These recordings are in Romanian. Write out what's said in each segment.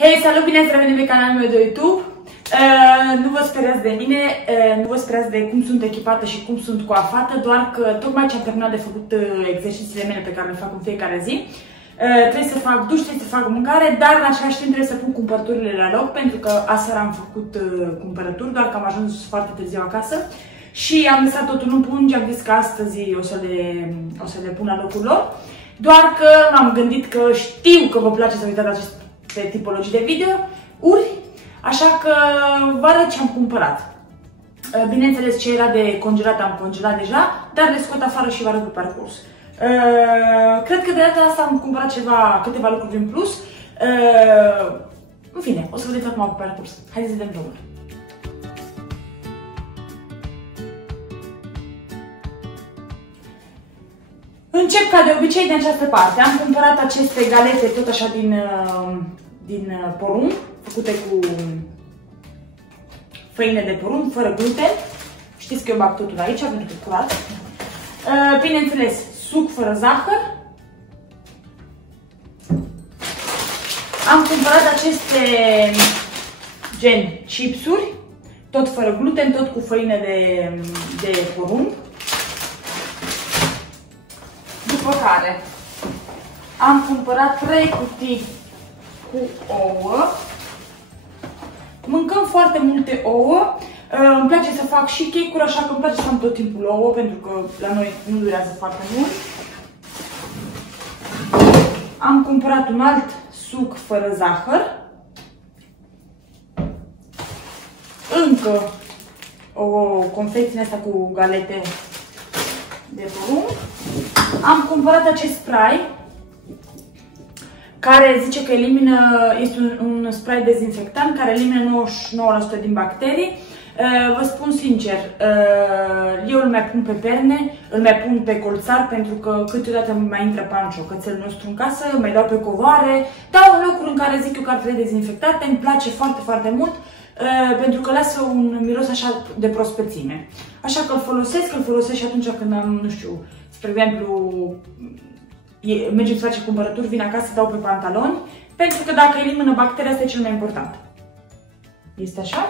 Hei, salut! Bine ați revenit pe canalul meu de YouTube! Nu vă speriați de mine, nu vă speriați de cum sunt echipată și cum sunt coafată, doar că tocmai ce am terminat de făcut exercițiile mele pe care le fac în fiecare zi. Trebuie să fac duș, trebuie să fac mâncare, dar în același timp trebuie să pun cumpărăturile la loc, pentru că aseară am făcut cumpărături, doar că am ajuns foarte târziu acasă și am lăsat totul în pungi, am zis că astăzi o să le pun la locul lor. Doar că m-am gândit că știu că vă place să uitați aceste tipologii de video-uri, așa că vă arăt ce am cumpărat. Bineînțeles, ce era de congelat am congelat deja, dar le scot afară și vă arăt pe parcurs. Cred că de data asta am cumpărat câteva lucruri în plus. În fine, o să vedeți acum pe parcurs. Haideți să vedem drumul. Încep ca de obicei din această parte. Am cumpărat aceste galete tot așa din porumb, făcute cu făină de porumb, fără gluten. Știți că eu bag totul aici, pentru că e curat. Bineînțeles, suc fără zahăr. Am cumpărat aceste gen chipsuri, tot fără gluten, tot cu făină de porumb. După care am cumpărat 3 cutii cu ouă. Mâncăm foarte multe ouă. Îmi place să fac și cake-uri, așa că îmi place să am tot timpul ouă, pentru că la noi nu durează foarte mult. Am cumpărat un alt suc fără zahăr. Încă o confecție asta cu galete de porumb. Am cumpărat acest spray care zice că este un spray dezinfectant care elimină 99% din bacterii. Vă spun sincer, eu îl mai pun pe perne, îl mai pun pe colțar, pentru că câteodată mai intră Pancio, cățelul nostru, în casă, mai dau pe covoare, dau în locuri în care zic eu că ar trebui dezinfectate, îmi place foarte, foarte mult, pentru că lasă un miros așa de prospețime. Așa că îl folosesc și atunci când am, nu știu, spre exemplu, mergem să facem cumpărături, vin acasă, dau pe pantaloni, pentru că dacă elimină bacteria, asta e cel mai important. Este așa?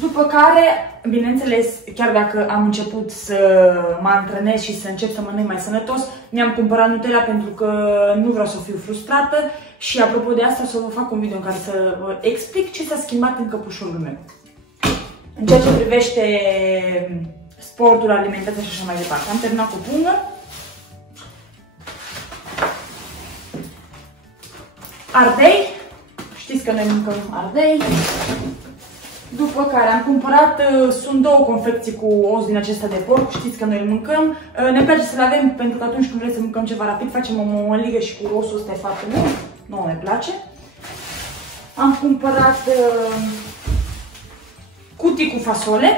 După care, bineînțeles, chiar dacă am început să mă antrenez și să încep să mănânc mai sănătos, mi-am cumpărat Nutella pentru că nu vreau să fiu frustrată și apropo de asta o să vă fac un video în care să vă explic ce s-a schimbat în căpușorul meu. În ceea ce privește sportul, alimentația și așa mai departe. Am terminat cu pungă. Ardei. Știți că noi mâncăm ardei. După care am cumpărat, sunt două confecții cu os din acesta de porc, știți că noi îl mâncăm. Ne place să le avem pentru că atunci când vrem să mâncăm ceva rapid, facem o mămăligă și cu osul ăsta e foarte bun. Nouă ne place. Am cumpărat cutii cu fasole.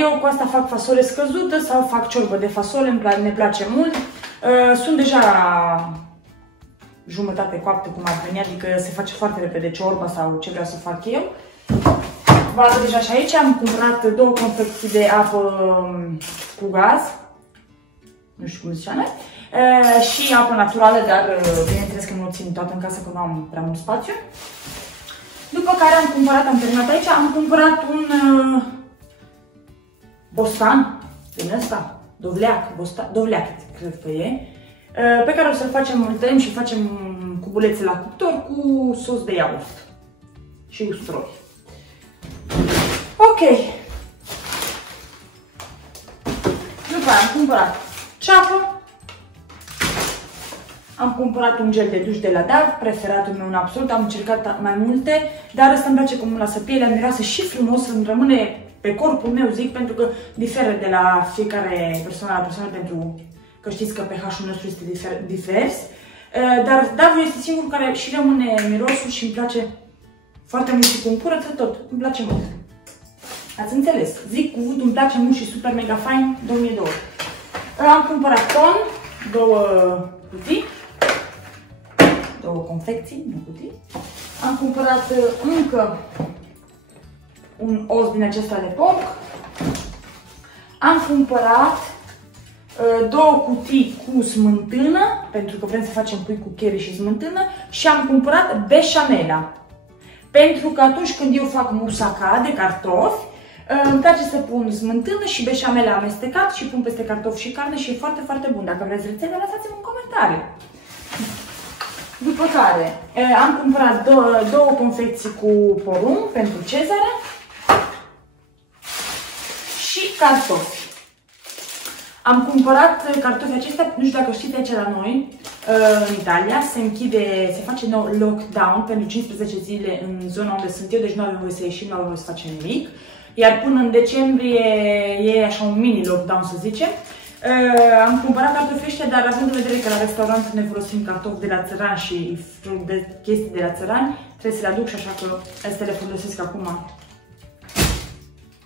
Eu cu asta fac fasole scăzută sau fac ciorbă de fasole, ne place mult. Sunt deja jumătate coapte cum ar veni, adică se face foarte repede ciorba sau ce vreau să fac eu. Vă arăt deja și aici, am cumpărat două confecții de apă cu gaz, nu știu cum ziceam, și apă naturală, dar bineînțeles că nu o țin toată în casă, că nu am prea mult spațiu. După care am terminat aici, am cumpărat un bostan din ăsta, dovleac, cred că e, pe care o să-l facem, îl tăiem și facem cubulețe la cuptor cu sos de iaurt și usturoi. Ok. După aia am cumpărat ceapă. Am cumpărat un gel de duș de la DAV, preferatul meu în absolut. Am încercat mai multe, dar ăsta îmi place cum îmi lasă pielea, miroase și frumos, îmi rămâne pe corpul meu, zic, pentru că diferă de la fiecare persoană la persoană, pentru că știți că pH-ul nostru este divers. Dar DAV este singurul care și rămâne mirosul și îmi place foarte mult și cum curăță tot. Îmi place mult. Ați înțeles? Zic cuvântul îmi place mult și super mega fain 2002. Am cumpărat ton, două cutii, două confecții, nu cutii. Am cumpărat încă un os din acesta de porc. Am cumpărat 2 cutii cu smântână, pentru că vrem să facem pui cu cherry și smântână, și am cumpărat beșamela. Pentru că atunci când eu fac musaca de cartofi, îmi place să pun smântână și beșamela amestecat și pun peste cartofi și carne și e foarte, foarte bun. Dacă vreți rețete, lăsați-mi un comentariu. După care am cumpărat două confecții cu porumb pentru Cezare și cartofi. Am cumpărat cartofi acestea, nu știu dacă știți, aici la noi, în Italia, se face nou lockdown pentru 15 zile în zona unde sunt eu, deci nu avem voie să ieșim, nu avem voie să facem nimic. Iar până în decembrie e așa un mini lockdown, să zicem. Am cumpărat cartofii ăștia, dar având în vedere că la restaurant ne folosim cartofi de la țăran și de chestii de la țărani, trebuie să le aduc și așa că astea le folosesc acum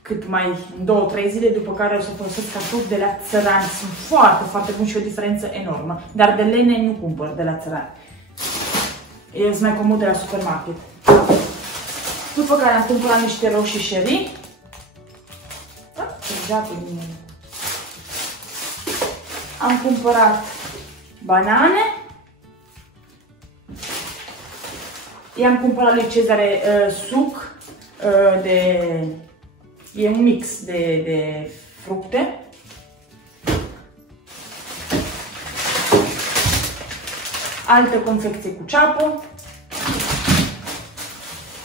cât mai în 2-3 zile, după care o să folosesc cartofi de la țărani. Sunt foarte, foarte buni și o diferență enormă. Dar de lene nu cumpăr de la țărani. E mai comod de la supermarket. După care am cumpărat niște roșii sherry. Am cumpărat banane. I-am cumpărat lui Cezare suc e un mix de fructe. Altă confecție cu ceapă.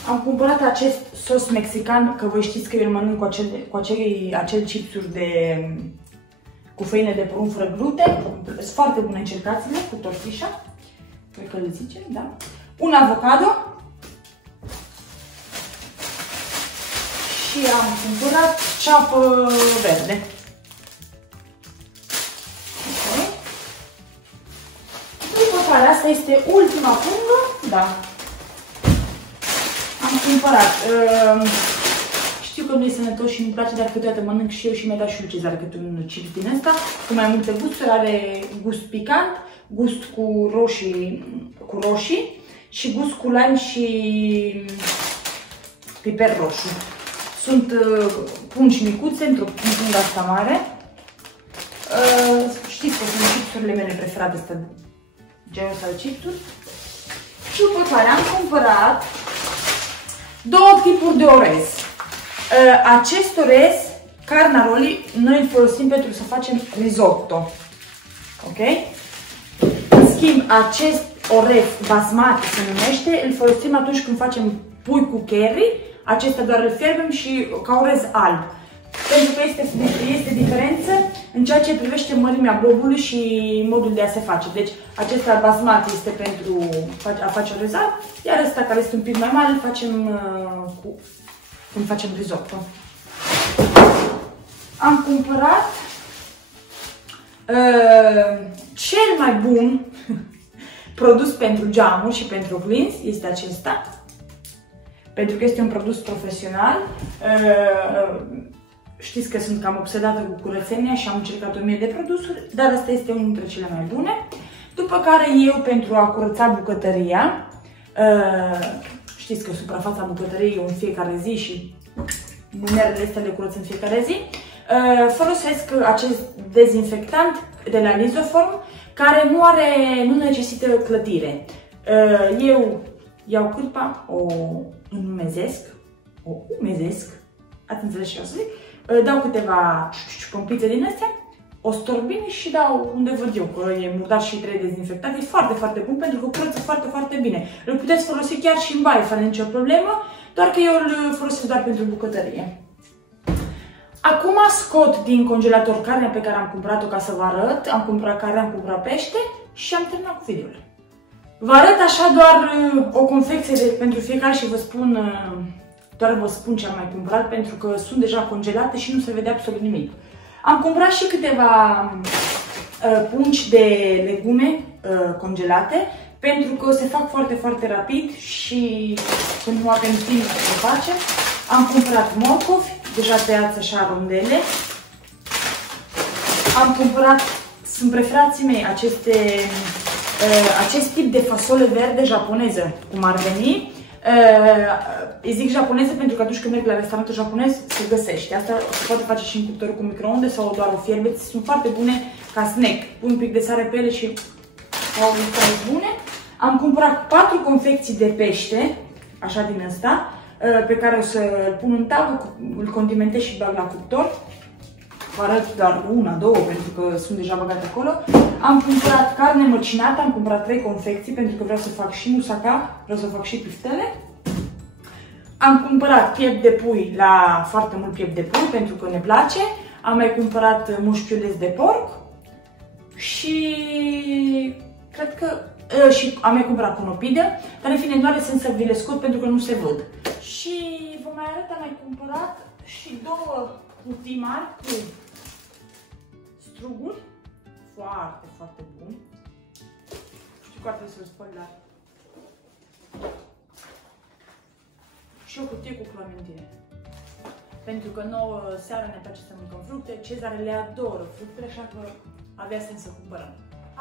Am cumpărat acest sos mexican, că voi știți că eu îl mănânc cu acel chipsuri cu făină de porumb fără gluten. Sunt foarte bune, încercați-le, cu tortișa. Cred că le zice, da. Un avocado. Și am cumpărat ceapă verde. Okay. După care, asta este ultima pungă, da. Am cumpărat, știu că nu e sănătos și nu-mi place, dar câteodată mănânc și eu și mi-a dat și lui Cezar câte un chips din ăsta, cu mai multe gusturi, are gust picant, gust cu roșii și gust cu lime și piper roșu. Sunt pungi micuțe, într-o pungă asta mare. Știți că sunt chipsurile mele preferate, astea genul ăsta de chipsuri. Și după care am cumpărat 2 tipuri de orez. Acest orez, carnaroli, noi îl folosim pentru să facem risotto. Ok? În schimb, acest orez basmati se numește, îl folosim atunci când facem pui cu curry. Acesta doar îl fierbem și ca orez alb. Pentru că este diferență în ceea ce privește mărimea bobului și modul de a se face. Deci acesta basmati este pentru a face orez alb, iar ăsta care este un pic mai mare îl facem când facem risotto. Am cumpărat cel mai bun produs pentru geamuri și pentru oglinzi, este acesta. Pentru că este un produs profesional. Știți că sunt cam obsedată cu curățenia și am încercat 1000 de produsuri, dar asta este unul dintre cele mai bune. După care eu, pentru a curăța bucătăria, știți că suprafața bucătăriei e în fiecare zi și mânerele astea le curăț în fiecare zi, folosesc acest dezinfectant de la Lisoform, care nu necesită clătire. Eu iau cârpa, o umezesc, ați înțeles ce o să zic, dau câteva pompițe din astea, o storc bine și dau unde văd eu, că e murdar și trebuie dezinfectat. E foarte, foarte bun pentru că curăță foarte, foarte bine. Îl puteți folosi chiar și în baie, fără nicio problemă, doar că eu îl folosesc doar pentru bucătărie. Acum scot din congelator carnea pe care am cumpărat-o ca să vă arăt. Am cumpărat carne, am cumpărat pește și am terminat cu videoul. Vă arăt așa doar o confecție pentru fiecare și doar vă spun ce am mai cumpărat, pentru că sunt deja congelate și nu se vede absolut nimic. Am cumpărat și câteva pungi de legume congelate, pentru că se fac foarte, foarte rapid și când nu avem timp să le facem. Am cumpărat morcovi, deja tăiați așa rondele. Am cumpărat, sunt preferații mei, acest tip de fasole verde japoneză, cum ar veni. Îi zic japoneze pentru că atunci când merg la restaurantul japonez se găsește. Asta se poate face și în cuptorul cu microunde sau doar o fierbeți. Sunt foarte bune ca snack. Pun un pic de sare pe ele și au foarte bune. Am cumpărat 4 confecții de pește, așa din ăsta, pe care o să îl pun în tavă, îl condimentez și bag la cuptor. Vă arăt doar una, două, pentru că sunt deja băgate acolo. Am cumpărat carne măcinată, am cumpărat 3 confecții pentru că vreau să fac și musaca, vreau să fac și piftele. Am cumpărat piept de pui, foarte mult piept de pui pentru că ne place. Am mai cumpărat mușchiuleț de porc și cred că și am mai cumpărat conopidă, dar în fine nu are sens să vi le scot pentru că nu se văd. Și vă mai arăt, am mai cumpărat și 2 cutii mari cu struguri, foarte, foarte bun. Știu că ar trebui să-l spăl, dar... Și o cutie cu clementine. Pentru că nouă seara ne place să mâncăm fructe, Cezare le adoră fructele, așa că avea sens să cumpărăm.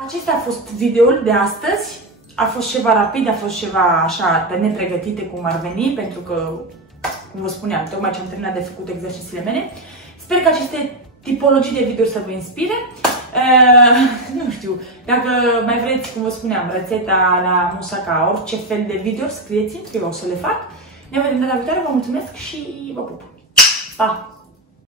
Acesta a fost videoul de astăzi. A fost ceva rapid, a fost ceva așa pe nepregătite cum ar veni, pentru că, cum vă spuneam, tocmai ce am terminat de făcut exercițiile mele. Sper că aceste tipologii de video să vă inspire. Nu știu, dacă mai vreți, cum vă spuneam, rețeta la musaca, orice fel de video, scrieți-mi că eu o să le fac. Ne vedem data viitoare, vă mulțumesc și vă pup! Pa!